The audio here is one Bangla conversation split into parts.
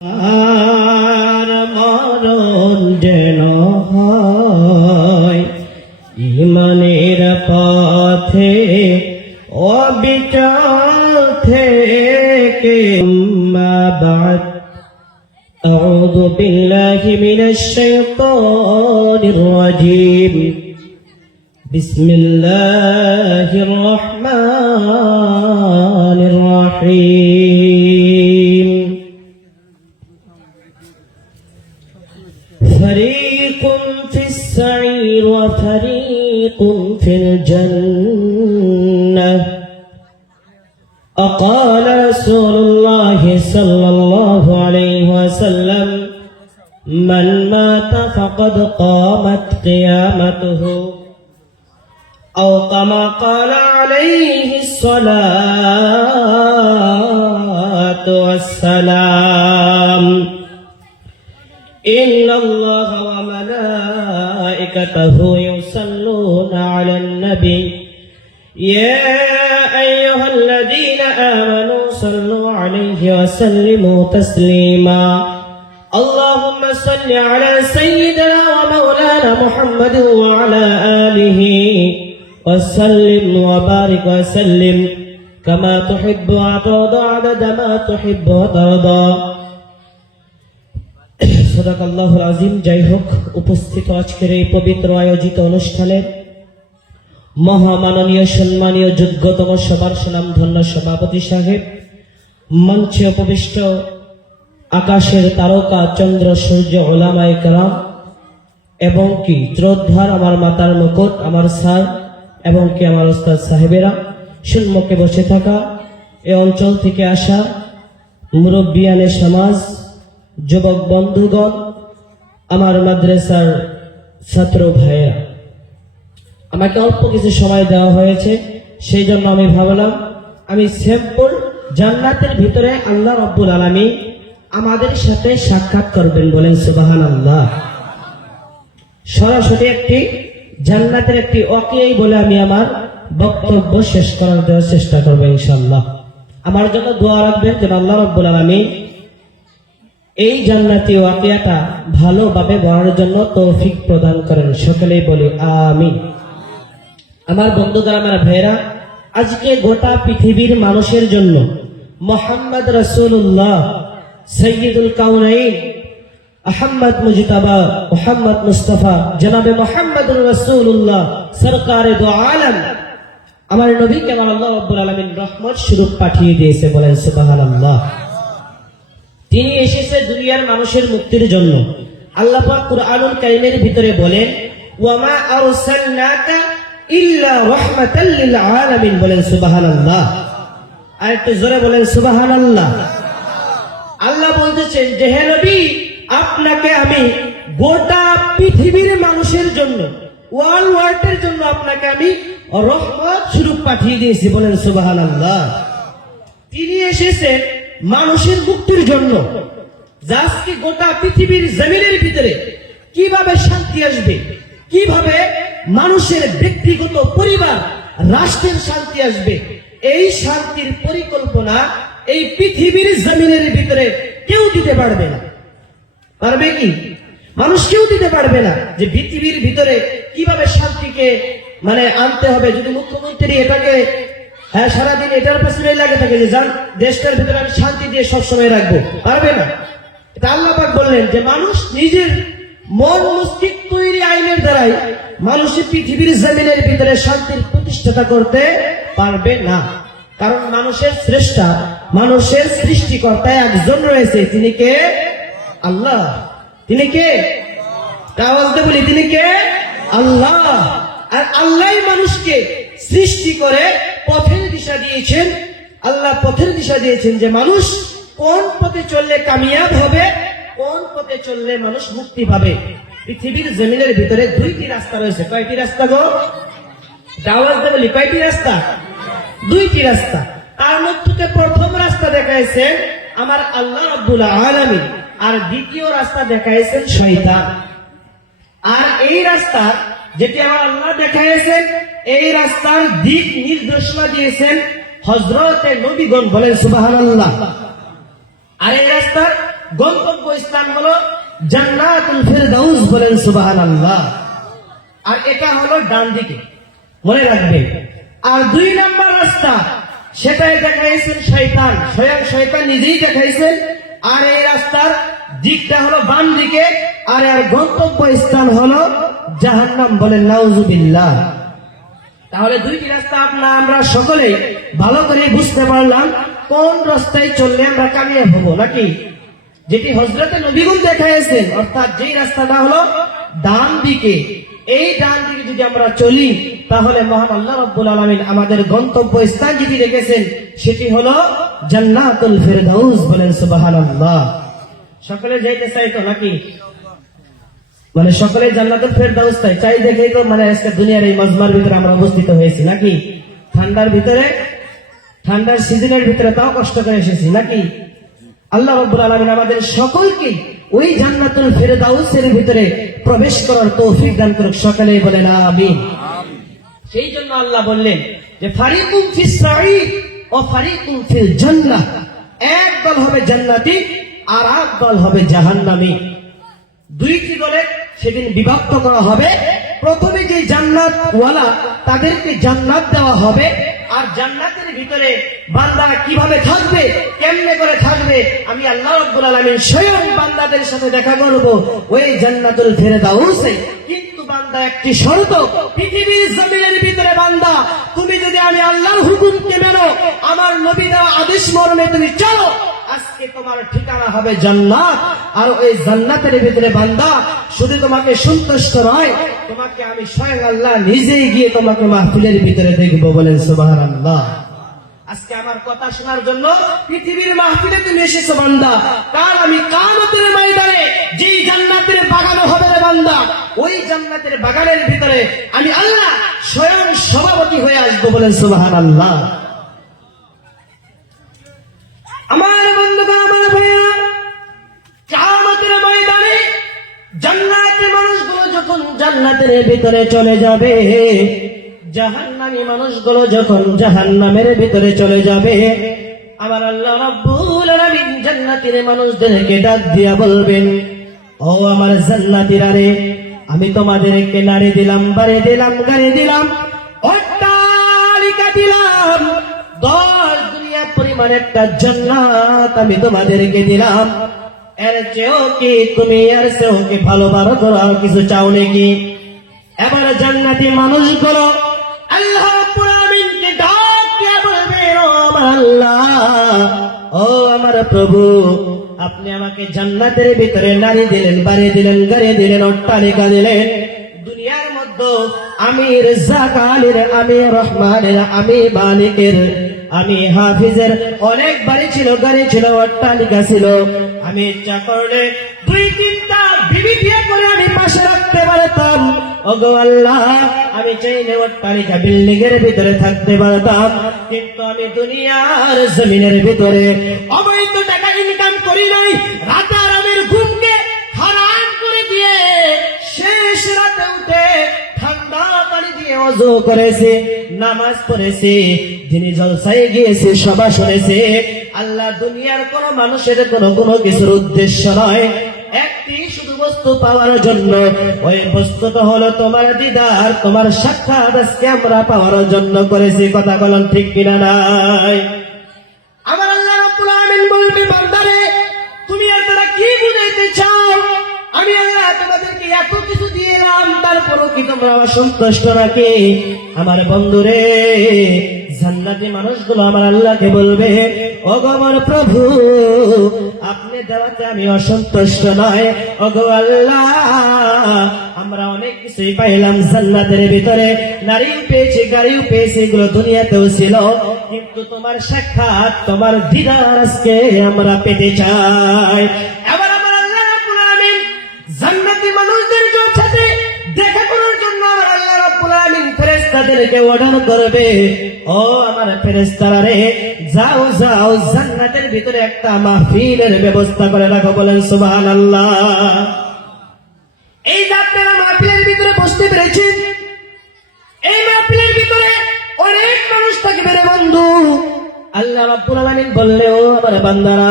আর মরণ যেন হয় ঈমানের পথে অবিচল থেকে। আম্মা বা'দ, আউযু বিল্লাহি মিনাশ শাইতানির রাজীম। বিসমিল্লাহির রহমানির রহিম। فريق في السعير وفريق في الجنة. أقال رسول الله صلى الله عليه وسلم: من مات فقد قامت قيامته، أو كما قال عليه الصلاة والسلام: إن الله وملائكته يصلون على النبي يا أيها الذين آمنوا صلوا عليه وسلموا تسليما. اللهم صل على سيدنا ومولانا محمد وعلى آله وسلم وبارك وسلم كما تحب وترضى عدد ما تحب وترضى. সাদাকাল্লাহুল আযীম। যাই হোক, উপস্থিত আজকের এই পবিত্র আয়োজিত অনুষ্ঠানে মহামাননীয় সম্মানীয় যোগ্যতম সবার সুনামধন্য সভাপতি সাহেব, মঞ্চে উপবিষ্ট আকাশের তারকা চন্দ্র সূর্য উলামায়ে কেরাম, এবং কি শ্রদ্ধার আমার মাতার মুকুট আমার স্যার এবং কি আমার ওস্তাদ সাহেবেরা, সম্মুখে বসে থাকা এই অঞ্চল থেকে আসা মুরব্বিয়ানে সমাজ, যুবক বন্ধুগণ, আমার মাদ্রাসার ছাত্র ভাইয়া, আমাকে অল্প কিছু সময় দেওয়া হয়েছে, সেই জন্য আমি ভাবলাম আমি সিম্পল জান্নাতের ভিতরে আল্লাহ রাব্বুল আলামিন আমাদের সাথে সাক্ষাৎ করবেন, বলেন সুবহানাল্লাহ। সরাসরি একটি জান্নাতের একটি ওয়াকিয়াই বলে আমি আমার বক্তব্য শেষ করার চেষ্টা করবো ইনশাআল্লাহ। আমার জন্য দোয়া রাখবেন যেন আল্লাহ রাব্বুল আলামিন এই জান্নাতি ওয়াকিয়াটা ভালোভাবে বলার জন্য তৌফিক প্রদান করেন। সকলেই বলি আমিন। আমার বন্ধুগণ, আমার ভাইয়েরা, আজকে গোটা পৃথিবীর মানুষের জন্য মুহাম্মদ রাসূলুল্লাহ সাইয়্যিদুল কাউনাইন আহমদ মুজতাবা মুহাম্মদ মুস্তাফা জনাবে মুহাম্মদুর রাসূলুল্লাহ সরকারে দো আলম, আমার নবীকে আল্লাহ রাব্বুল আলামিন রহমত স্বরূপ পাঠিয়ে দিয়েছে, বলেন সুবহানাল্লাহ। তিনি এসেছে দুনিয়ার মানুষের মুক্তির জন্য। আল্লাহ পাক কুরআনুল কারীমের ভিতরে বলেন, ওয়ামা আরসালনাকা ইল্লা রাহমাতাল লিল আলামিন, বলেন সুবহানাল্লাহ। আর একটু জোরে বলেন সুবহানাল্লাহ। আল্লাহ বলতেছেন যে হে নবী, আপনাকে আমি গোটা পৃথিবীর মানুষের জন্য, ওয়ার্ল্ডের জন্য আপনাকে আমি রহমত স্বরূপ পাঠিয়ে দিয়েছি, বলেন সুবহানাল্লাহ। তিনি এসেছেন মানুষের মুক্তির জন্য। আজকে গোটা পৃথিবীর জমিনের ভিতরে কিভাবে শান্তি আসবে, কিভাবে মানুষের ব্যক্তিগত পরিবার রাষ্ট্রের শান্তি আসবে, এই শান্তির পরিকল্পনা এই পৃথিবীর জমিনের ভিতরে কেউ দিতে পারবে না। পারবে কি? মানুষ কেউ দিতে পারবে না যে পৃথিবীর ভিতরে কিভাবে শান্তিকে আনতে হবে। যদি মুখ্যমন্ত্রী এটাকে সারাদিন এটার পেছনে লাগে থাকে যে যান দেশটার ভিতরে আমি শান্তি দিয়ে সবসময় রাখবো, পারবে না। এটা আল্লাহ পাক বললেন যে মানুষ নিজের মন মস্তিষ্ক তৈরি আইনের দ্বারাই মানুষের পৃথিবীর জমিনের ভিতরে শান্তির প্রতিষ্ঠাতা করতে পারবে না। কারণ মানুষের স্রষ্টা, মানুষের সৃষ্টিকর্তা একজন রয়েছে, তিনি কে? আল্লাহ। তিনি কে? আওয়াজ দিয়ে বলি, তিনি কে? আল্লাহ। আর আল্লাহই মানুষকে সৃষ্টি করে পথের দিশা দিয়েছেন। আল্লাহ পথের দিশা দিয়েছেন যে মানুষ কোন পথে চললে কামিয়াব হবে, কোন পথে চললে মানুষ মুক্তি পাবে। পৃথিবীর জমিনের ভিতরে দুইটি রাস্তা রয়েছে। কয়টি রাস্তা গো? আওয়াজ দিয়ে বলি, কয়টি রাস্তা? দুইটি রাস্তা। তার মধ্যে প্রথম রাস্তা দেখাইছেন আমার আল্লাহ রাব্বুল আলামিন, আর দ্বিতীয় রাস্তা দেখাইছেন শয়তান। আর এই রাস্তা যেটি আমার আল্লাহ দেখাইছেন, এই রাস্তার দিক নির্দেশনা দিয়েছেন হযরতে নবীগণ, বলেন সুবহানাল্লাহ। আর এই রাস্তার গন্তব্য স্থান হলো জান্নাতুল ফেরদাউস, বলেন সুবহানাল্লাহ। আর এটা হলো ডান দিকে, মনে রাখবেন। আর 2 নম্বর রাস্তা, সেটাই দেখাইছেন শয়তান, স্বয়ং শয়তান নিজেই দেখাইছেন। আর এই রাস্তার দিকটা হলো বাম দিকে, আর এর গন্তব্য স্থান হলো জাহান্নাম, বলেন নাউজুবিল্লাহ। তাহলে 2টি রাস্তা আমরা সকলেই ভালো করে বুঝতে পারলাম কোন রাস্তায় চললে আমরা কামিয়াব হব, নাকি যেটি হযরতে নবীগণ দেখাইছেন, অর্থাৎ যেই রাস্তাটা হলো ডান দিকে। এই ডান দিকে যদি আমরা চলি তাহলে মহান আল্লাহ রাব্বুল আলামিন আমাদের গন্তব্য স্থান যেটি রেখেছেন সেটি হলো জান্নাতুল ফেরদাউস, বলেন সুবহানাল্লাহ। সকলে যাইতে চাই তো, নাকি মানে সকলে জান্নাতুল ফেরদাউস চাই দেখেই তো মানে আজকে দুনিয়ার এই মজমার ভিতরে আমরা উপস্থিত হয়েছি, নাকি ঠান্ডার ভিতরে, ঠান্ডার সিজনের ভিতরে তাও কষ্ট করে এসেছি, নাকি আল্লাহ রাব্বুল আলামিন আমাদের সকলকে ওই জান্নাতুল ফেরদাউসের ভিতরে প্রবেশ করার তৌফিক দান করুক, সকলেই বলেন আমিন। সেই জন্য আল্লাহ বললেন যে ফারিকুম ফিস সাঈদ ও ফারিকুম ফিল জান্নাহ, এক দল হবে জান্নাতি আর এক দল হবে জাহান্নামী। 2টি দলে সেদিন বিভক্ত করা হবে। প্রথমে যে জান্নাত ওয়ালা তাদেরকে জান্নাত দেওয়া হবে, আর জান্নাতের ভিতরে বান্দারা কিভাবে থাকবে, কেমনে করে থাকবে, আমি আল্লাহ রাব্বুল আলামিন স্বয়ং বান্দাদের সাথে দেখা করব ওই জান্নাতুল ফেরদাউসে। কিন্তু বান্দা একটি শর্ত, পৃথিবীর জমিনের ভিতরে বান্দা তুমি যদি আমি আল্লাহর হুকুমকে মেনো, আমার নবী দেওয়া আদেশ মর্মে তুমি চলো, আজকে তোমার ঠিকানা হবে জান্নাত। আর ওই জান্নাতের ভিতরে বান্দা শুধু তোমাকে সন্তুষ্ট নয়, তোমাকে আমি স্বয়ং আল্লাহ নিজেই গিয়ে তোমাকে মাহফিলের ভিতরে দেখব, বলেন সুবহানাল্লাহ। আজকে আমার কথা শোনার জন্য পৃথিবীর মাহফিলে তুমি এসেছো বান্দা, কাল আমি কিয়ামতের ময়দানে যেই জান্নাতের বাগান হবে রে বান্দা, ওই জান্নাতের বাগানের ভিতরে আমি আল্লাহ স্বয়ং সভাপতি হয়ে আসবো, বলেন সুবহানাল্লাহ। আমার বন্ধুগণ, আমার ভাইয়েরা, কিয়ামতের ময়দানে জান্নাতের মানুষগুলো যখন জান্নাতের ভিতরে চলে যাবে, জাহান্নামী মানুষগুলো যখন জাহান্নামের ভিতরে চলে যাবে, আমার আল্লাহ রাব্বুল আলামিন জান্নাতের মানুষদেরকে ডাক দিয়া বলবেন, ও আমার জান্নাতীরা রে, আমি তোমাদেরকে নাড়ি দিলাম, বাড়ি দিলাম, গাড়ি দিলাম, অট্টালিকা দিলাম, 10 দুনিয়া পরিমাণ একটা জান্নাত আমি তোমাদেরকে দিলাম। এর চেয়েও কি তুমি, এর চেয়েও কি ভালো আর কিছু চাও নাকি? এবার জান্নাতি মানুষগুলো আল্লাহ রাব্বুল আলামিনকে ডাক দিয়া বলবে, ও আমার আল্লাহ, ও আমার প্রভু, আপনি আমাকে জান্নাতের ভিতরে নারী দিলেন, বাড়ি দিলেন, গাড়ি দিলেন, অট্টালিকা দিলেন। দুনিয়ার মধ্যে আমি রাজ্জাক আলীর, আমি রহমানের, আমি মালিকের, আমি হাফিজের অনেক বাড়ি ছিল, গাড়ি ছিল, অট্টালিকা ছিল। আমি ইচ্ছা করলে 2-3টা বিবি বিয়ে করে আমি পাশে রাখতে পারতাম। ওগো আল্লাহ, আমি চাইলে অট্টালিকা বিল্ডিং এর ভিতরে থাকতে পারতাম, কিন্তু আমি দুনিয়ার জমিনের ভিতরে অবৈধ টাকা ইনকাম করি নাই। রাতারামের ঘুমকে হারাম করে দিয়ে শেষ রাতে উঠে ঠান্ডা পানি দিয়ে ওযু করেছে, নামাজ পড়েছে, যিনি জলসায় গিয়েছে, সভা শুনেছে। আল্লাহ দুনিয়ার কোন মানুষের কোনো কিছুর উদ্দেশ্য নয়, একটি শুধু বস্তু পাওয়ার জন্য। ওই বস্তুটা হলো তোমার দিদার, তোমার সাক্ষাৎ আজকে আমরা পাওয়ার জন্য করেছি। কথা বলেন ঠিক কিনা নাই? আমার আল্লাহ রাব্বুল আলামিন বলবে, বান্দারে তুমি এতটা কি বুঝাইতে চাও? আমি আল্লাহ তোমাদেরকে এত কিছু দিলাম, তারপরও কি তোমরা অসন্তুষ্ট নাকি? আমার বন্ধুরে, জান্নাতি মানুষগুলো আমার আল্লাহকে বলবে, ওগো আমার প্রভু, আপনি দেওয়াতে আমি অসন্তুষ্ট নয়। ওগো আল্লাহ, আমরা অনেক কিছুই পাইলাম জান্নাতের ভিতরে, নারীও পেয়েছি, গাড়িও পেয়েছি, এগুলো দুনিয়াতেও ছিল, কিন্তু তোমার সাক্ষাৎ, তোমার দিদার আজকে আমরা পেতে চাই। এবার আমার আল্লাহ রাব্বুল আলামিন জান্নাতি মানুষদের সাথে দেখা করার জন্য আমার আল্লাহ রাব্বুল আলামিন ফেরেশতাদেরকে অর্ডার করবে, ও আমার ফেরেশতারা রে, যাও যাও, জান্নাতের ভিতরে একটা মাহফিলের ব্যবস্থা করে রাখো, বলেন সুবহানাল্লাহ। এই যাত্রা মাহফিলের ভিতরে বসতে পেরেছি, এই মাহফিলের ভিতরে অনেক মানুষ থাকবে রে বন্ধু। আল্লাহ রাব্বুল আলামিন বললেন, ও আমার বান্দারা,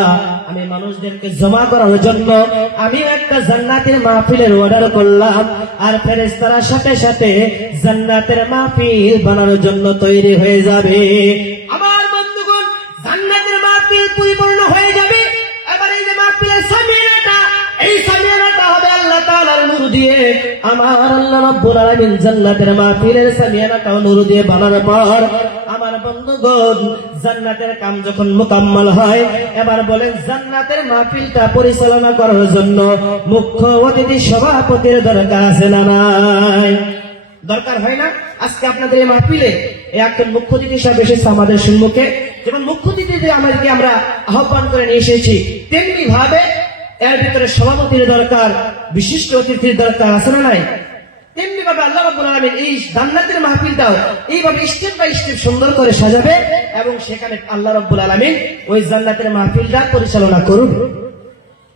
আমি মানুষদেরকে জমা করার জন্য আমি একটা জান্নাতের মাহফিলের অর্ডার করলাম, আর ফেরেশতারা সাথে সাথে জান্নাতের মাহফিল বানানোর জন্য তৈরি হয়ে যাবে। আমার বন্ধুগণ, জান্নাতের মাহফিল পরিপূর্ণ হয়ে যাবে। এবার এই যে মাহফিলের সামিয়ানাটা, এই সামিয়ানাটা হবে আল্লাহ তাআলার নূর দিয়ে। আমার আল্লাহ রাব্বুল আলামিন জান্নাতের মাহফিলের সামিয়ানাটাও নূর দিয়ে বানানোর পর আমার বন্ধুগণ, জান্নাতের কাম যখন মুকাম্মাল হয়, এবার বলেন জান্নাতের মাহফিলটা পরিচালনা করার জন্য মুখ্য অতিথি সভাপতির দরকার আছে না নাই? দরকার হয় না? আজকে আপনাদের এই মাহফিলে একজন মুখ্য অতিথি হিসাবে এসেছে আমাদের সম্মুখে। যেমন মুখ্য অতিথি আমাদেরকে আমরা আহ্বান করে নিয়ে এসেছি, তেমনি ভাবে এর ভিতরে সভাপতির দরকার, বিশিষ্ট অতিথির দরকার আছে না নাই? তেমনি ভাবে আল্লাহ রাব্বুল আলামিন এই জান্নাতের মাহফিলটাও এইভাবে স্টেপ বাই স্টেপ সুন্দর করে সাজাবে, এবং সেখানে আল্লাহ রাব্বুল আলামিন ওই জান্নাতের মাহফিলটা পরিচালনা করবে।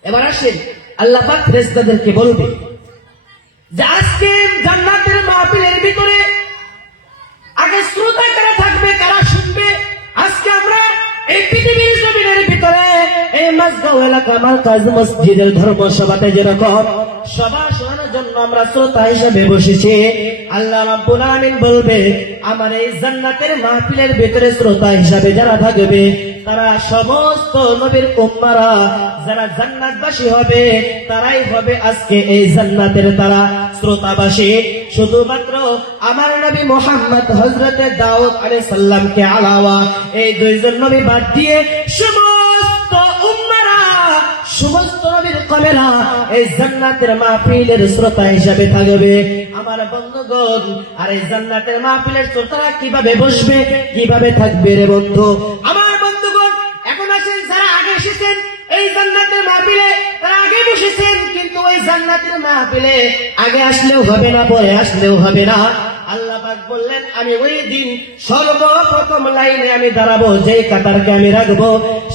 এবার আসেন, আল্লাহ পাক ফেরেশতাদেরকে বলবে যে আজকে জান্নাতের মাহফিলের ভিতরে আগে শ্রোতা কারা থাকবে, কারা শুনবে? আজকে আমরা এই পৃথিবীর জমিনের ভিতরে এই মাসগাঁও এলাকা মার্কাজ মসজিদের ধর্মসভাতে যেরকম সভা শোনানোর জন্য আমরা শ্রোতা হিসেবে বসেছি, আল্লাহ রাব্বুল আলামিন বলবে আমার এই জান্নাতের মাহফিলের ভিতরে শ্রোতা হিসেবে যারা থাকবে তারা সমস্ত নবীর উম্মারা, যারা জান্নাতবাসী হবে তারাই হবে আজকে এই জান্নাতের তারা শ্রোতাবাসী। শুধুমাত্র আমার নবী মুহাম্মদ হযরতে দাউদ আলাইহিস সালামকে আলাওয়া এই দুইজন নবী বাদ দিয়ে সমস্ত উম্মারা, সমস্ত নবীর কওমেরা এই জান্নাতের মাহফিলের শ্রোতা হিসেবে থাকবে। আমার বন্ধুগণ, আর এই জান্নাতের মাহফিলের শ্রোতারা কিভাবে বসবে, কিভাবে থাকবে রে বন্ধু? আমার বন্ধুগণ, এখন আসেন যারা আগে এসেছেন এই জান্নাতের মাহফিলে, তারা আগে বসেছেন, কিন্তু ওই জান্নাতের মাহফিলে আগে আসলেও হবে না, পরে আসলেও হবে না। আল্লাহ পাক বললেন আমি ওই দিন সর্বপ্রথম লাইনে আমি দাঁড়াবো, যেই কাতারকে আমি রাখবো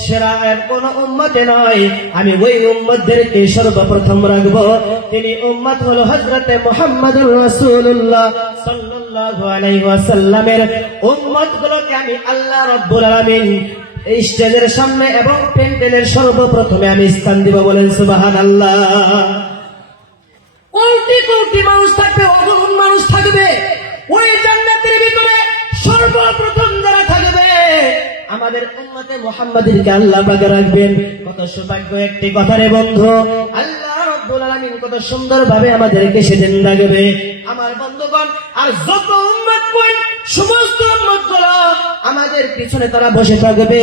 সেরা আর কোন উম্মতে নয়, আমি ওই উম্মতদেরকে সর্বপ্রথম রাখবো। তিনি উম্মত হলো হযরতে মুহাম্মদুর রাসূলুল্লাহ সাল্লাল্লাহু আলাইহি ওয়াসাল্লামের উম্মত গুলোকে আমি আল্লাহ রাব্বুল আলামিন এই স্টেজের সামনে এবং প্যান্ডেলের সর্বপ্রথমে আমি স্থান দিব। বলেন সুবহানাল্লাহ। কোটি কোটি মানুষ থাকবে, অগণন মানুষ থাকবে ওই জান্নাতের ভিতরে। সর্বপ্রথম যারা থাকবে আমাদের উম্মতে মুহাম্মাদীকে আল্লাহ পাক রাখবেন। কত সৌভাগ্য একটি কথা রে বন্ধু! আল্লাহ রাব্বুল আলামিন কত সুন্দর ভাবে আমাদেরকে সেদিন রাখবে। আমার বন্ধুগণ, আর যত উম্মত কোন সমস্ত উম্মতগুলো আমাদের পিছনে তারা বসে থাকবে।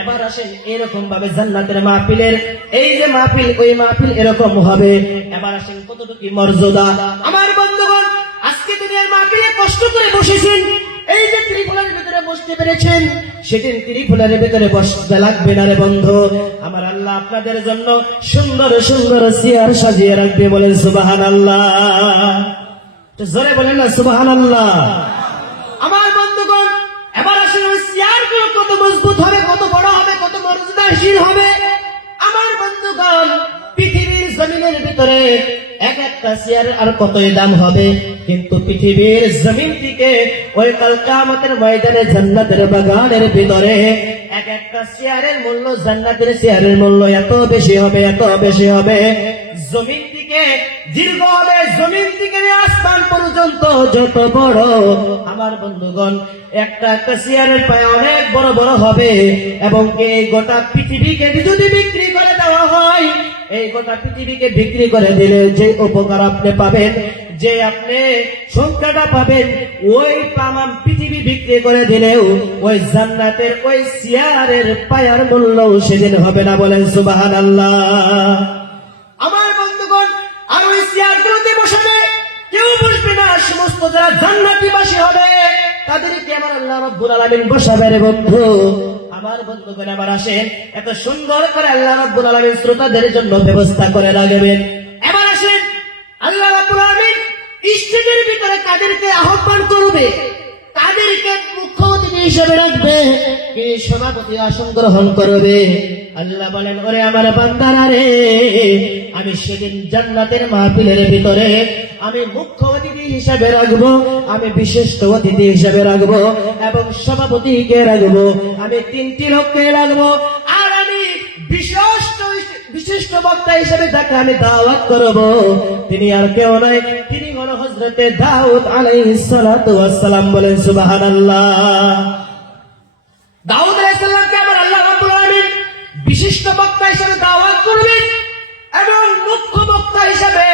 এবার আসেন, এরকম ভাবে জান্নাতের মাহফিলের এই যে মাহফিল, ওই মাহফিল এরকম হবে। এবার আসেন কতটুকু মর্যাদা! আমার বন্ধুগণ, আজকে দুনিয়ার মাহফিলে কষ্ট করে বসেছেন, এই যে ত্রিফুলের ভিতরে বসতে পেরেছেন, সেদিন ত্রিফুলের ভিতরে বসতে লাগবে না রে বন্ধু। আমার আল্লাহ আপনাদের জন্য সুন্দর সুন্দর চেয়ার সাজিয়ে রাখবে। বলেন সুবহানাল্লাহ। জোরে বলেন না সুবহানাল্লাহ। আমার বন্ধুগণ, এবার আসলে ওই চেয়ারগুলো কত মজবুত হবে, কত বড় হবে, কত মর্যাদাশীল হবে। আমার বন্ধুগণ, পৃথিবীর জমিনের ভিতরে এক একটা চেয়ারের আর কতই দাম হবে, কিন্তু পৃথিবীর জমিন থেকে ওই কাল কিয়ামতের ময়দানে জান্নাতের বাগানের ভিতরে এক একটা চেয়ারের মূল্য, জান্নাতের চেয়ারের মূল্য এত বেশি হবে, এত বেশি হবে। জমিন থেকে দীর্ঘ হবে, জমিন থেকে আসমান পর্যন্ত যত বড়। আমার বন্ধুগণ, একটা একটা চেয়ারের পায়ে অনেক বড় বড় হবে, এবং এই গোটা পৃথিবীকে যদি বিক্রি করে দেওয়া হয়, এই গোটা পৃথিবীকে বিক্রি করে দিলে যে উপকার আপনি পাবেন, যে আপনি সংখ্যাটা পাবেন, ওই তামাম পৃথিবী বিক্রি করে দিলেও ওই জান্নাতের ওই চেয়ারের পায়ার মূল্য সেদিন হবে না। বলেন সুবহানাল্লাহ। আমার বন্ধুগণ, আর ওই চেয়ারগুলোতে বসবে কেউ বসবে না, সমস্ত যারা জান্নাতীবাসী হবে তাদেরকে আমার আল্লাহ রাব্বুল আলামিন বসাবে রে বন্ধু। আমার বন্ধুগণ, আবার আসেন, এত সুন্দর করে আল্লাহ রাব্বুল আলামিন শ্রোতাদের জন্য ব্যবস্থা করে রাখবেন। এবার আসেন, আল্লাহ রাব্বুল আলামিন স্টেজের ভিতরে কাদেরকে আহ্বান করবে, তাদেরকে মুখ্য অতিথি হিসেবে রাখবে, কে সভাপতি আসন গ্রহণ করবে। আল্লাহ বলেন, ওরে আমার বান্দারা রে, আমি সেদিন জান্নাতের মাহফিলের ভিতরে আমি মুখ্য অতিথি হিসাবে রাখবো, আমি বিশিষ্ট অতিথি হিসাবে রাখবো, এবং সভাপতিকে রাখবো, আমি 3টি লোককে রাখবো। আর আমি বিশিষ্ট বক্তা হিসেবে তাকে আমি দাওয়াত করব। তিনি আর কেউ নয়, তিনি হলো হযরতে দাউদ আলাইহিস সালাতু ওয়াস সালাম। বলেন সুবহানাল্লাহ। দাউদ আলাইহিস সালামকে আমার আল্লাহ রাব্বুল আলামিন বিশিষ্ট বক্তা হিসেবে দাওয়াত করবেন, এবং মুখ্য বক্তা হিসেবে,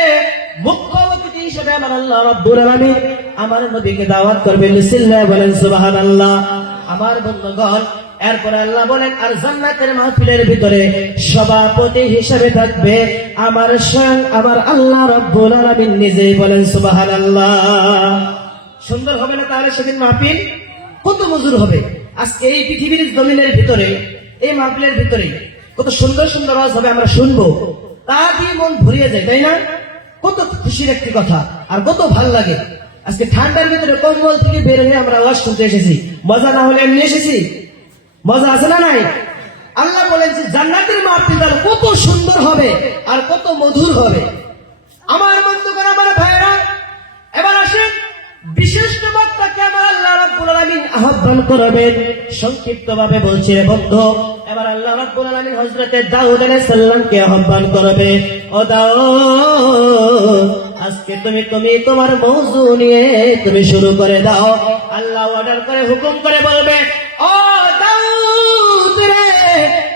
মুখ্য অতিথি হিসেবে আমার আল্লাহ রাব্বুল আলামিন আমার নবীকে দাওয়াত করবেন। বিসমিল্লাহ বলেন সুবহানাল্লাহ। আমার বন্ধুগণ, এরপরে আল্লাহ বলেন, আর জান্নাতের মাহফিলের ভিতরে সভাপতি হিসেবে থাকবে আমার স্বয়ং আমার আল্লাহ রাব্বুল আলামিন নিজেই। বলেন সুবহানাল্লাহ। সুন্দর হবে না তাহলে সেদিন মাহফিল? কত মধুর হবে। আজকে এই পৃথিবীর জমিনের ভিতরে, এই মাহফিলের ভিতরে কত সুন্দর সুন্দর আওয়াজ হবে, আমরা শুনবো, তা দিয়ে মন ভরিয়ে যায়, তাই না? কত খুশির একটি কথা, আর কত ভাল লাগে। আজকে ঠান্ডার ভিতরে কম্বল থেকে বের হয়ে আমরা আওয়াজ শুনতে এসেছি। মজা না হলে এমনি এসেছি? মজা আছে না নাই? আল্লাহ বলেন যে জান্নাতের মাহফিল কত সুন্দর হবে আর কত মধুর হবে। আমার বন্ধুগণ, আমার ভাইরা, এবার আসেন বিশিষ্ট বক্তাকে আমার আল্লাহ রাব্বুল আলামিন আহ্বান করবেন। সংক্ষিপ্তভাবে বলছি রে বন্ধু, এবার আল্লাহ রাব্বুল আলামিন হযরতে দাউদ আলাইহিস সালামকে আহ্বান করবে। ও দাউদ, আজকে তুমি তোমার মওযু নিয়ে তুমি শুরু করে দাও। আল্লাহ অর্ডার করে, হুকুম করে বলবে, ও দাউদ রে,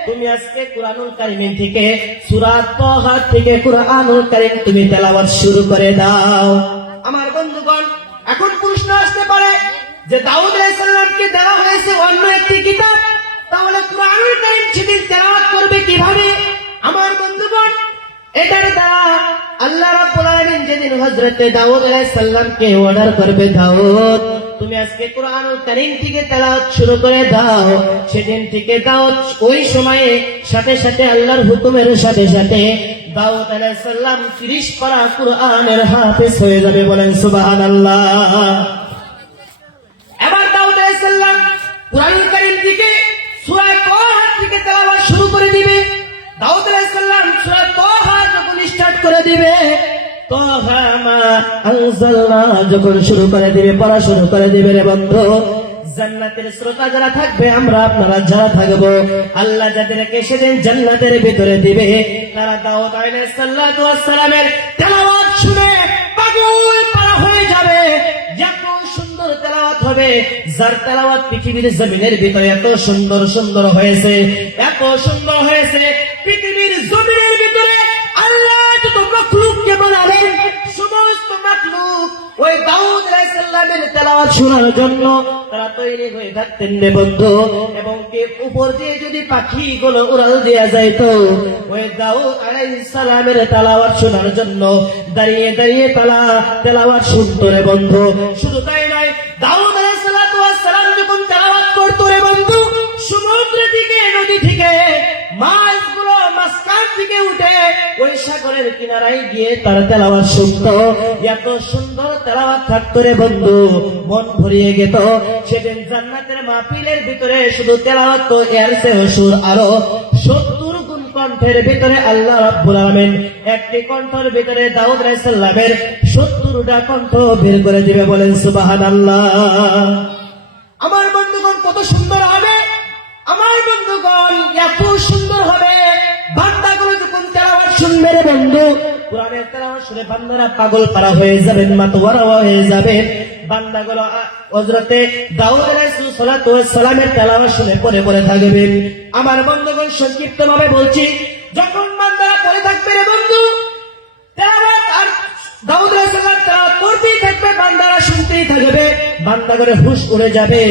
তুমি আজকে কুরআনুল কারীম থেকে সূরা তাহা থেকে কুরআনুল কারীম তুমি তেলাওয়াত শুরু করে দাও। আমার বন্ধুগণ, এখন প্রশ্ন আসতে পারে যে দাউদ আলাইহিস সালামকে দেওয়া হয়েছে অন্য একটি কিতাব, তাহলে কুরআনুল কারীম সেদিন তেলাওয়াত করবে কিভাবে? আমার বন্ধুগণ, এটার দ্বারা আল্লাহ রাব্বুল আলামিন যেদিন হযরতে দাউদ আলাইহিস সালামকে অর্ডার করবে, দাউদ তুমি আজকে কুরআনুল কারীম থেকে তেলাওয়াত শুরু করে দাও, সেদিন থেকে দাউদ ওই সময়ে সাথে সাথে আল্লাহর হুকুমের সাথে সাথে দাউদ আলাইহিস সালাম 30 পারা কুরআনের হাফেজ হয়ে যাবে। বলেন সুবহানাল্লাহ। এবার দাউদ আলাইহিস সালাম কুরআনুল কারীম থেকে সূরা তাহা থেকে তেলাওয়াত শুরু করে দিবে। দাউদ আলাইহিস সালাম সূরা তাহা যখন স্টার্ট করে দিবে, তাহা মা আনজালনা যখন শুরু করে দিবে, পড়া শুরু করে দিবে রে বন্ধু, জান্নাতের শ্রোতা যারা থাকবে, আমরা আপনারা যারা থাকবো, আল্লাহ যাদেরকে সেদিন জান্নাতের ভিতরে দিবে, তারা দাউদ আলাইহিস সালাতু ওয়াস সালামের তেলাওয়াত শুনে পাগল পারা হয়ে যাবে। এত সুন্দর তেলাওয়াত হবে, যার তেলাওয়াত পৃথিবীর জমিনের ভিতরে এত সুন্দর সুন্দর হয়েছে, এত সুন্দর হয়েছে। পৃথিবীর জমিনের ভিতরে আল্লাহ যত মাখলুককে বানালেন, সমস্ত মাখলুক ওই দাউদ আলাইহিস সালামের তেলাওয়াত শোনার জন্য তারা তৈরি হয়ে থাকতেন রে বন্ধু। এবং কে উপর দিয়ে যদি পাখিগুলো উড়াল দেয়া যাইতো, ওই দাউদ আলাইহিস সালামের তেলাওয়াত শোনার জন্য দাঁড়িয়ে দাঁড়িয়ে তেলাওয়াত শুনতো রে বন্ধু। শুধু তাই নয়, দাউদ আলাইহিস সালাম যখন তেলাওয়াত করতো রে বন্ধু, সমুদ্র থেকে, নদী থেকে মাছগুলো মাঝখান থেকে উঠে ওই সাগরের কিনারায় গিয়ে তার তেলাওয়াত শুনতো। এত সুন্দর তেলাওয়াত থাকতো রে বন্ধু, মন ভরিয়ে গেত। সেদিন জান্নাতের মাহফিলের ভিতরে শুধু তেলাওয়াত তো, এর চেয়ে সুর আরো 70 গুণ কণ্ঠের ভিতরে আল্লাহ রাব্বুল আলামিন একটি কণ্ঠের ভিতরে দাউদ আলাইহিস সালামের 70টা কণ্ঠ বের করে দিবে। বলেন সুবহানাল্লাহ। আমার বন্ধুগণ, কত সুন্দর হবে। আমার বন্ধুগণ, এত সুন্দর হবে। বান্দাগুলো যখন তেলাওয়াত শুনবে রে বন্ধু, কোরআনের তেলাওয়াত শুনে বান্দারা পাগল পারা হয়ে যাবেন, মাতোয়ারা হয়ে যাবেন। বান্দাগুলো হযরতে দাউদ আলাইহিস সালাতু ওয়াস সালামের তেলাওয়াত শুনে পড়ে পড়ে থাকবেন। আমার বন্ধুগণ, সংক্ষিপ্তভাবে বলছি, যখন বান্দারা পড়ে থাকবে রে বন্ধু তেলাওয়াত, আর দাউদ আলাইহিস সালাম তেলাওয়াত করতেই থাকবে, বান্দারা শুনতেই থাকবে, বান্দা করে হুশ উড়ে যাবে।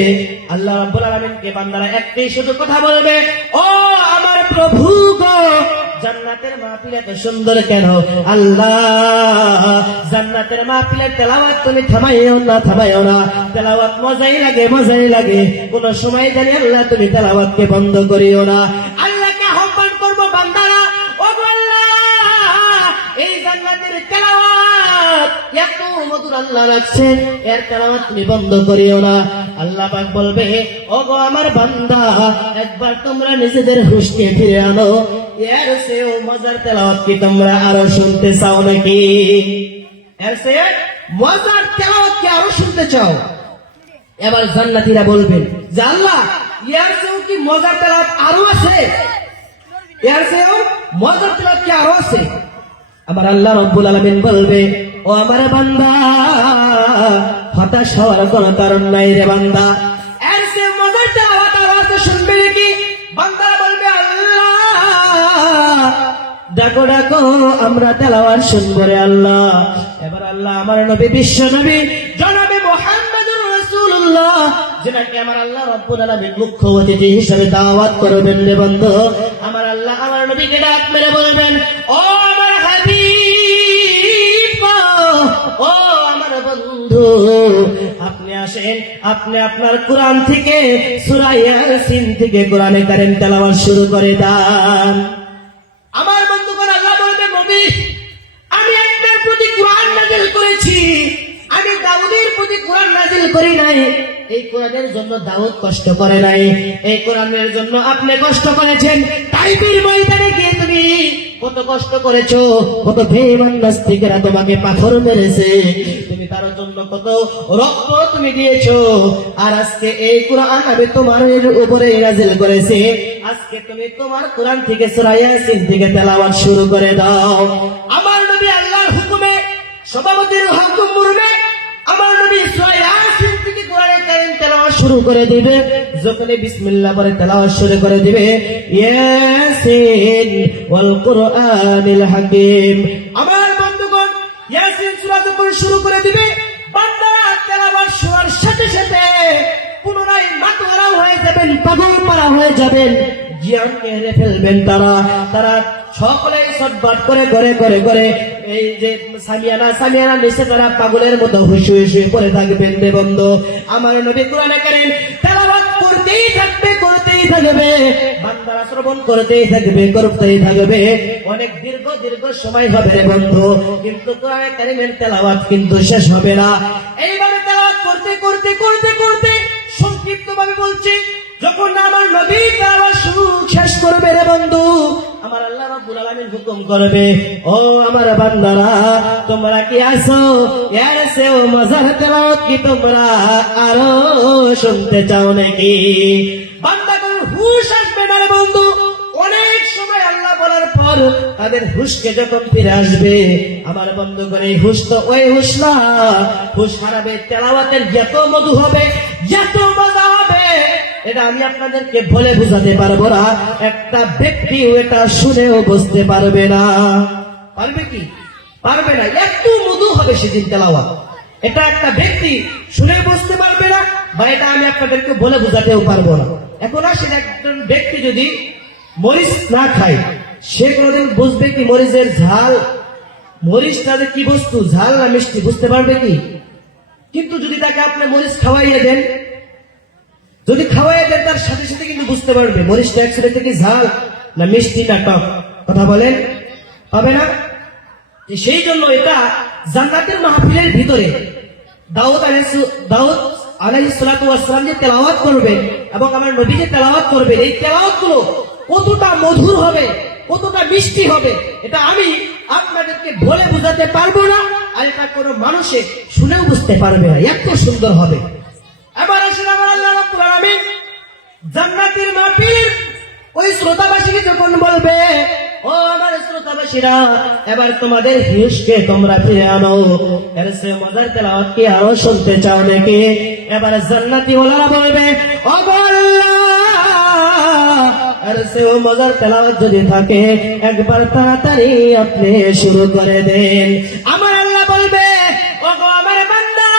আল্লাহ রাব্বুল আলামিনকে বান্দারা একটাই শুধু কথা বলবে, ও আমার প্রভু গো, জান্নাতের মাহফিল এত সুন্দর কেন? আল্লাহ, জান্নাতের মাহফিলের তেলাওয়াত তুমি থামাইও না, থামাইও না। তেলাওয়াত মজাই লাগে, মজাই লাগে। কোন সময় জানি আল্লাহ তুমি তেলাওয়াতকে বন্ধ করিও না। আল্লাহকে আহ্বান করবো, বান্দারা, ও আল্লাহ, এই জান্নাতের তেলাওয়াত এত মধুর আল্লাহ রাখছেন, এর তেলাওয়াত তুমি বন্ধ করিও না। আল্লাহ পাক বলবে, ও গো আমার বান্দা, একবার তোমরা নিজেদের হুঁশকে ফিরে আনো, এর চেয়েও মজার তেলাওয়াত কি তোমরা আরো শুনতে চাও নাকি? এর চেয়ে মজার তেলাওয়াত কি আরো শুনতে চাও? এবার জান্নাতীরা বলবেন যে আল্লাহ, ইয়ার চেয়েও কি মজার তেলাওয়াত আরো আছে? ইয়ার চেয়েও মজার তেলাওয়াত কি আরো আছে? আমার আল্লাহ রাব্বুল আলামিন বলবে, ও আমার বান্দা, হতাশ হওয়ার কোনো কারণ নাই রে বান্দা, এর চেয়ে মজার তেলাওয়াত আরো আছে, শুনবে নাকি? বান্দা বলবে, আল্লাহ ডাকো ডাকো, আমরা তেলাওয়াত শুনবো রে আল্লাহ। এবার আল্লাহ আমার নবী, বিশ্ব নবী জনাবে মুহাম্মদুর রাসূলুল্লাহ, যেনাকে আমার আল্লাহ রাব্বুল আলামিন মুখ্য অতিথি হিসেবে দাওয়াত করবেন রে বন্ধু, আমার আল্লাহ আমার নবীকে ডাক মেরে বলবেন, ও আমার হাবিব, ও আমার বন্ধু, আপনি আসেন, আপনি আপনার কোরআন থেকে সূরা ইয়াসিন থেকে কোরআনে কারীম তেলাওয়াত শুরু করে দেন। আমার বন্ধুগণ, আল্লাহ বলবেন, নবী আমি আপনার প্রতি কোরআন নাযিল করেছি, আমি দাউদের প্রতি কোরআন নাযিল করি নাই। এই কোরআনের জন্য দাউদ কষ্ট করে নাই, এই কোরআনের জন্য আপনি কষ্ট করেছেন। তাইফের ময়দানে গিয়ে তুমি কত কষ্ট করেছো, কত বেঈমান নাস্তিকেরা তোমাকে পাথর মেরেছে, তুমি তার জন্য কত রক্ত তুমি দিয়েছো। আর আজকে এই কোরআন আমি তোমার উপরে নাযিল করেছি, আজকে তুমি তোমার কোরআন থেকে সূরা ইয়াসিন থেকে তেলাওয়াত শুরু করে দাও। আমার নবী আল্লাহর হুকুমে, সভাপতির হুকুম মুরবে আমার নবী সূরা ইয়াসিন থেকে কোরআনে কারীম তেলাওয়াত শুরু করে দিবে। যখনই বিসমিল্লাহ বলে তেলাওয়াত শুরু করে দিবে, ইয়াসিন ওয়াল কুরআনিল হাকীম। আমার বন্ধুগণ, ইয়াসিন সূরা যখন শুরু করে দিবে, বান্দারা তেলাওয়াত শোনার সাথে সাথে পুনরায় মাতোয়ারা হয়ে যাবেন, পাগল পারা হয়ে যাবেন, জ্ঞানকে হেরে ফেলবেন। তারা সকলেই ছটফট করে করে করে করে এই যে সামিয়ানা নিচে তারা পাগলের মতো হুশু হুশু পড়ে থাকবেন রে বন্ধু। আমার নবী কোরআনে কারীম তেলাওয়াত করতেই থাকবে, করতেই থাকবে, বান্দারা শ্রবণ করতেই থাকবে, করতেই থাকবে। অনেক দীর্ঘ দীর্ঘ সময় হবে রে বন্ধু, কিন্তু কোরআনে কারীমের তেলাওয়াত কিন্তু শেষ হবে না। এইভাবে তেলাওয়াত করতে করতে করতে করতে, সংক্ষিপ্ত ভাবে বলছি, যখন আমার নবী তেলাওয়াত শেষ করবে রে বন্ধু, আমার আল্লাহ রাব্বুল আলামিন হুকুম করবে, ও আমার বান্দারা, তোমরা কি আছো? এর চেয়েও মজার তেলাওয়াত কি তোমরা আরো শুনতে চাও নাকি? বান্দাগণ হুঁশ আসবে না রে বন্ধু। অনেক সময় আল্লাহ বলার পর তাদের হুঁশকে যখন ফিরে আসবে, আমার বন্ধুগণ, এই হুঁশ তো ওই হুঁশ না, হুঁশ হারাবে। তেলাওয়াতের যত মধু হবে, যত মজা হবে, এটা আমি আপনাদেরকে বলে বুঝাতে পারবো না। একটা ব্যক্তি এটা শুনেও বুঝতে পারবে না। পারবে কি? পারবে না। একটু মধু হবে সেদিন তেলাওয়াত, এটা একটা ব্যক্তি শুনে বুঝতে পারবে না, বা এটা আমি আপনাদেরকে বলে বুঝাতেও পারবো না। এখন আসেন, একজন ব্যক্তি যদি মরিচ না খায়, সে কোনোদিন বুঝবে কি মরিচের ঝাল? মরিচটা যে কি বস্তু, ঝাল না মিষ্টি, বুঝতে পারবে কি? কিন্তু যদি তাকে আপনি মরিচ খাওয়াইয়ে দেন, যদি খাওয়াইয়ে দেন, তার সাথে সাথে কিন্তু বুঝতে পারবে মরিচটা একসাথে থেকে ঝাল না মিষ্টি না টক। কথা বলেন, হবে না? সেই জন্য এটা জান্নাতের মাহফিলের ভিতরে দাউদ আলাইহিস সালাতু ওয়াস সালাম যে তেলাওয়াত করবেন এবং আমার নবী যে তেলাওয়াত করবেন, এই তেলাওয়াতগুলো কতটা মধুর হবে, কতটা মিষ্টি হবে, এটা আমি আপনাদেরকে বলে বোঝাতে পারবো না, আর এটা কোনো মানুষে শুনেও বুঝতে পারবে না, এত সুন্দর হবে। এবার আসেন, আমার আল্লাহ রাব্বুল আলামিন জান্নাতের মাহফিল ওই শ্রোতাবাসীকে যখন বলবে, ও আমার শ্রোতাবাসীরা, এবার তোমাদের হুঁশকে তোমরা ফিরে আনো, এর চেয়ে মজার তেলাওয়াত কি আরো শুনতে চাও নাকি? এবার জান্নাতি ওয়ালারা বলবে, ও আল্লাহ, এর চেয়ে মজার তেলাওয়াত যদি থাকে, একবার তাড়াতাড়ি আপনি শুরু করে দেন। আমার আল্লাহ বলবে, ও গো আমার বান্দা,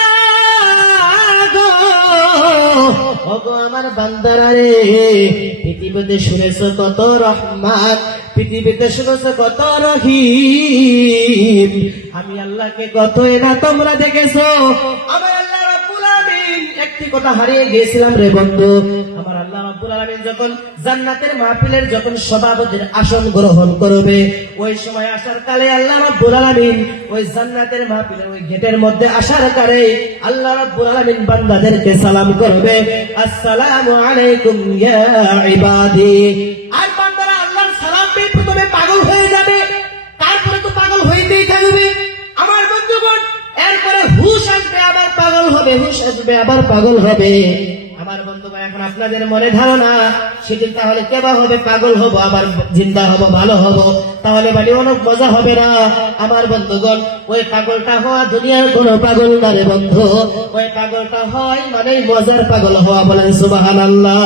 ওগো আমার বান্দারা রে, পৃথিবীতে শুনেছো কত রহমান, পৃথিবীতে শুনেছো কত রহিম, আমি আল্লাহকে কতই না তোমরা দেখেছো। আমার আল্লাহ রাব্বুল আলামিন একটি কথা হারিয়ে গিয়েছিলাম রে বন্ধু। আমার আল্লাহ রাব্বুল আলামিন যখন জান্নাতের মাহফিলের যখন সভাপতির আসন গ্রহণ করবে, ওই সময় আসার কালে আল্লাহ রাব্বুল আলামিন ওই জান্নাতের মাহফিলের ওই গেটের মধ্যে আসার কালে আল্লাহ রাব্বুল আলামিন বান্দাদেরকে সালাম করবে, আসসালামু আলাইকুম ইয়া ইবাদি। আর বান্দারা আল্লাহর সালাম পেয়ে প্রথমে পাগল হয়ে যাবে, তারপরে তো পাগল হইতেই থাকবে। আমার বন্ধুগণ, এরপরে বেহুশ আসবে, আবার পাগল হবে। আমার বন্ধুরা, এখন আপনাদের মনে ধারণা সেদিন তাহলে কেবা হবে, পাগল হব, আবার জিন্দা হব, ভালো হব, তাহলে বাড়ি অনেক মজা হবে না? আমার বন্ধুগণ, ওই পাগলটা হওয়া দুনিয়ার কোন পাগল না রে বন্ধু। ওই পাগলটা হয় মানে মজার পাগল হওয়া। বলেন সুবহানাল্লাহ।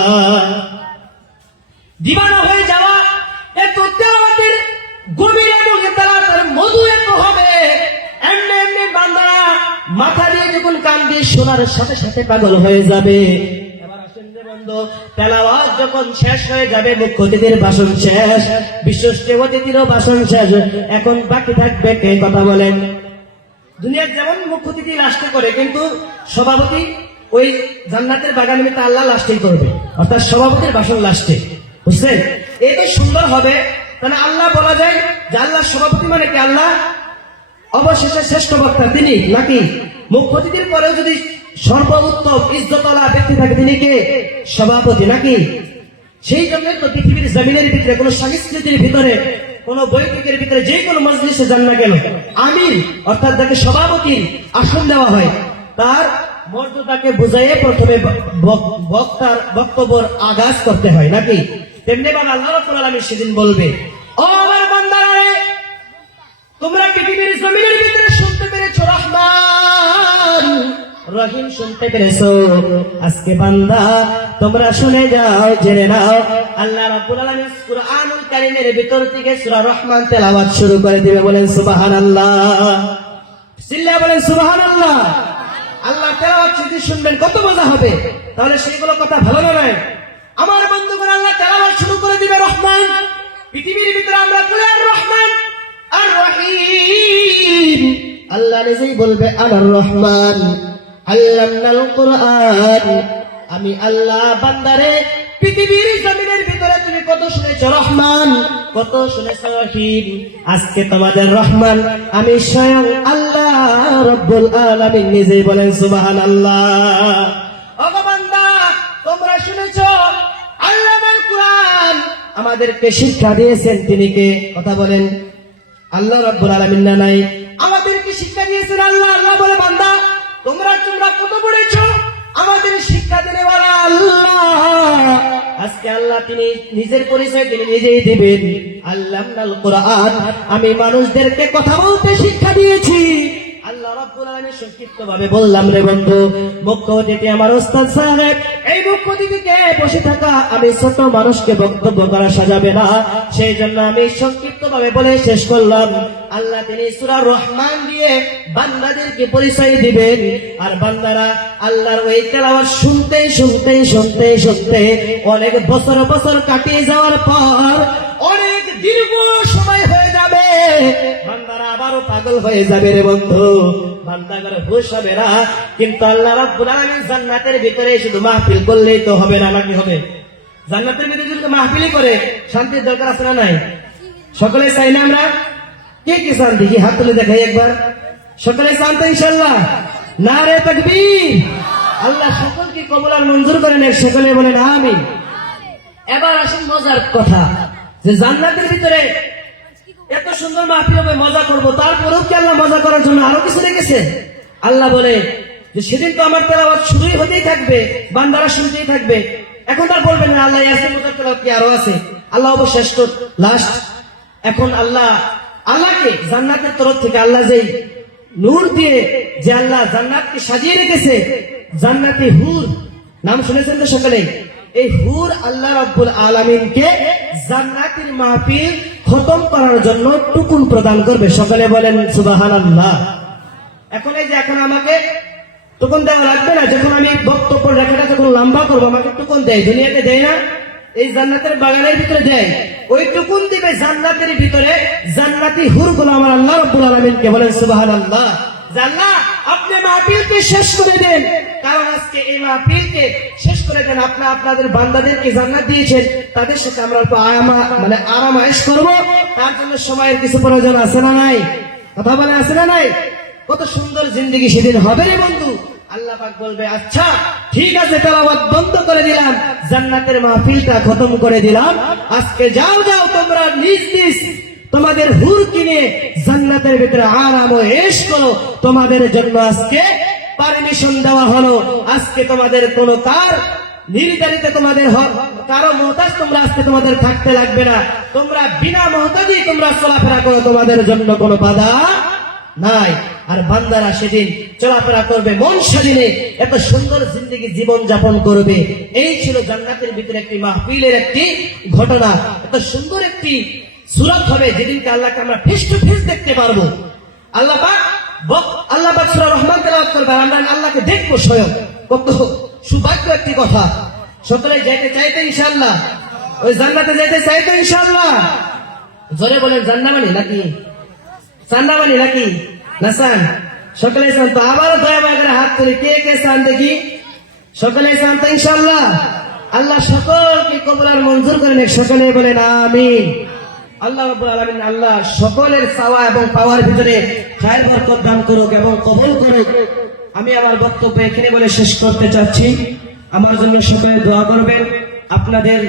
দিবানা হয়ে যাওয়া এত তেলাওয়াতের গভীর এবং তার মধু এত হবে, এমনি এমনি বান্দারা মাথা দিয়ে যখন কান দিয়ে শোনার সাথে সাথে পাগল হয়ে যাবে। এবার আসেন রে বন্ধু, তেলাওয়াত যখন শেষ হয়ে যাবে, মুখ্য অতিথির ভাষণ শেষ, বিশিষ্ট অতিথিরও ভাষণ শেষ, এখন বাকি থাকবে কে? কথা বলেন। দুনিয়ার যেমন মুখ্য অতিথি লাস্টে করে, কিন্তু সভাপতি ওই জান্নাতের বাগান নিতে আল্লাহ লাস্টেই করবে, অর্থাৎ সভাপতির ভাষণ লাস্টে। বুঝছেন? এটাই সুন্দর হবে। তাহলে আল্লাহ বলা যায় যে আল্লাহ সভাপতি মানে কি? আল্লাহ অবশেষে শ্রেষ্ঠ বক্তা তিনি, নাকি মুখ্য অতিথির পরেও যদি সর্বোত্তম ইজ্জতওয়ালা ব্যক্তি থাকে তিনি কে? সভাপতি, নাকি? সেই জন্য তো পৃথিবীর জমিনের ভিতরে কোন সংস্কৃতির ভিতরে কোন বৈঠকের ভিতরে যে কোনো মজলিসে যান না কেন, আমির অর্থাৎ যাকে সভাপতির আসন দেওয়া হয়, তার মর্যাদাকে বুঝাইয়ে প্রথমে বক্তার বক্তব্যের আগাজ করতে হয়, নাকি? তেমনি ভাবে আল্লাহ রাব্বুল আলামিন সেদিন বলবে, ও আমার বান্দারা রে, তোমরা পৃথিবীর জমিনের ভিতরে শুনতে পেরেছো রহমান রহিম, শুনতে পেরেছো? আজকে বান্দা তোমরা শুনে যাও, জেনে নাও, আল্লাহ রাব্বুল আলামিন কুরআনুল কারীমের ভিতর থেকে সূরা রহমান তেলাওয়াত শুরু করে দিবে। বলেন সুবহানাল্লাহ। চিল্লায়ে বলেন সুবহানাল্লাহ। আল্লাহ তেলাওয়াত যদি শুনবেন কত মজা হবে। তাহলে সেইগুলো কথা ভালো নয়। আমার বন্ধুগণ, আল্লাহ তেলাওয়াত শুরু করে দিবে রহমান। পৃথিবীর ভিতরে আমরা বলি আর রহমান আর রহিম, আল্লাহ নিজেই বলবে আনার রহমান আল্লামনাল কুরআন। আমি আল্লাহ বান্দারে পৃথিবীর জমিনের ভিতরে তুমি কত শুনেছো রহমান, কত শুনেছো রহিম। আজকে তোমাদের রহমান আমি স্বয়ং আল্লাহ রব্বুল আলামিন নিজেই। বলেন সুবহানাল্লাহ। ও বান্দা, তোমরা শুনেছো আল্লামাল কুরআন আমাদেরকে শিক্ষা দিয়েছেন তিনি কে? কথা বলেন। আল্লাহ রাব্বুল আলামিন না নাই? আমাদেরকে শিক্ষা দিয়েছেন আল্লাহ। আল্লাহ বলে, বান্দা তোমরা কত পড়েছো? আমাদের শিক্ষা দেনেওয়ালা আল্লাহ। আজকে আল্লাহ তিনি নিজের পরিচয় তিনি নিজেই দিবেন। আল্লামনাল কুরআন, আমি মানুষদেরকে কথা বলতে শিক্ষা দিয়েছি। আল্লাহ রাব্বুল আলামিন সংক্ষিপ্ত ভাবে বললাম রে বন্ধু। মুখ্য অতিথি আমার ওস্তাদ সাহেব, এই মুখ্য অতিথিকে বসে থাকা আমি ছোট মানুষকে বক্তব্য করা সাজাবে না, সেই জন্য আমি সংক্ষিপ্ত ভাবে বলে শেষ করলাম। আল্লাহ তিনি সূরা রহমান দিয়ে বান্দাদেরকে পরিচয় দিবেন, আর বান্দারা আল্লাহর ওই তেলাওয়াত শুনতে শুনতে শুনতে শুনতে অনেক বছর বছর কাটিয়ে যাওয়ার পর অনেক দীর্ঘ সময় হয়ে যাবে, বান্দারা আবারও পাগল হয়ে যাবে রে বন্ধু। বান্দাদের হুঁশ হবে না। কিন্তু আল্লাহ রাব্বুল আলামিন জান্নাতের ভিতরে শুধু মাহফিল করলেই তো হবে না, নাকি হবে? জান্নাতের ভিতরে যদি মাহফিলই করে শান্তির দরকার আছে না নাই? সকলে চাই না আমরা? কে কে চান দেখি হাত তুলে দেখাই একবার। সকলে চান তো ইনশাআল্লাহ? নারে তাকবীর। আল্লাহ সকলকে কবুল আর মঞ্জুর করেন। সকলে বলেন আমিন। এবার আসুন মজার কথা, যে জান্নাতের ভিতরে এত সুন্দর মাহফিল হবে, মজা করবো, তারপরেও কি আল্লাহ মজা করার জন্য আরো কিছু রেখেছে? আল্লাহ বলে যে সেদিন তো আমার তেলাওয়াত শুরুই হতেই থাকবে, বান্দারা শুনতেই থাকবে। এখন তার বলবেন না আল্লাহ আছে, মজার তেলাওয়াত কি আরো আছে? আল্লাহ অবশ্রেষ্ঠ, লাস্ট। এখন আল্লাহকে জান্নাতের তরফ থেকে আল্লাহ যেই নূর দিয়ে যে আল্লাহ জান্নাতকে সাজিয়ে রেখেছে, জান্নাতি হুর নাম শুনেছেন তো সকলে? এই হুর আল্লাহ রাব্বুল আলামিনকে জান্নাতের মাহফিল খতম করার জন্য টুকুন প্রদান করবে। সকলে বলেন সুবহানাল্লাহ। এখন এই যে এখন আমাকে টুকুন দেওয়া লাগবে না, যখন আমি বক্তব্য রেখাটা যখন লম্বা করবো আমাকে টুকুন দেয়, দুনিয়াতে দেয় না? এই জান্নাতের বাগানের ভিতরে দেয়। ওই টুকুন দিবে জান্নাতের ভিতরে জান্নাতি হুরগুলো আমার আল্লাহ রাব্বুল আলামিনকে। বলেন সুবহানাল্লাহ। আল্লাহ আপনি মাহফিলকে শেষ করে দেন, কারণ আজকে এই মাহফিলকে শেষ করে দেন। আপনাদের বান্দাদেরকে জান্নাত দিয়েছেন, তাদের সাথে আমরা আরাম আয়েশ করবো, তার জন্য সময়ের কিছু প্রয়োজন আছে না নাই? কথা বলে আছে না নাই? কত সুন্দর জিন্দেগি সেদিন হবে রে বন্ধু। আল্লাহ পাক বলবে, আচ্ছা ঠিক আছে, তেলাওয়াত বন্ধ করে দিলাম, জান্নাতের মাহফিলটা খতম করে দিলাম, আজকে যাও তোমরা নিজ নিজ তোমাদের হুর কিনে জান্নাতের ভিতরে আরাম ও এশ করো। তোমাদের জন্য আজকে পারমিশন দেওয়া হলো। আজকে তোমাদের কোনো কার নির্ধারিত তোমাদের কারো মহতাজ তোমরা আজকে তোমাদের থাকতে লাগবে না, তোমরা বিনা মহতাজই তোমরা চলাফেরা করো, তোমাদের জন্য কোনো বাধা নাই। আর বান্দারা সেদিন চলাফেরা করবে মন স্বাধীনে, এত সুন্দর জিন্দেগি জীবন যাপন করবে। এই ছিল জান্নাতের ভিতরে একটি মাহফিলের একটি ঘটনা। এত সুন্দর একটি সূরা হবে যেদিনকে আল্লাহকে আমরা ফেস টু ফেস দেখতে পারবো। আল্লাহ পাক সূরা রহমান তেলাওয়াত করবে, আমরা আল্লাহকে দেখবো স্বয়ং। কত সৌভাগ্য একটি কথা। সকলে যেতে চাইতে ইনশাআল্লাহ, ওই জান্নাতে যেতে চাইতে ইনশাআল্লাহ। জোরে বলেন জান্নামানি নাকি চান্দামানি নাকি না চান? সকলে চান তো? আবারও দয়া করে হাত তুলি, কে কে চান দেখি? সকলে চান তো ইনশাআল্লাহ? আল্লাহ সকলকে কবুল আর মঞ্জুর করে নেক। সকলে বলেন আমিন। আল্লাহ রাব্বুল আলামিন আল্লাহ সকলের চাওয়া এবং পাওয়ার ভিতরে খায়ের বরকত দান করুক এবং কবুল করুক। আমি আমার বক্তব্য এখানে বলে শেষ করতে চাচ্ছি। আমার জন্য সকলে দোয়া করবেন। আপনাদের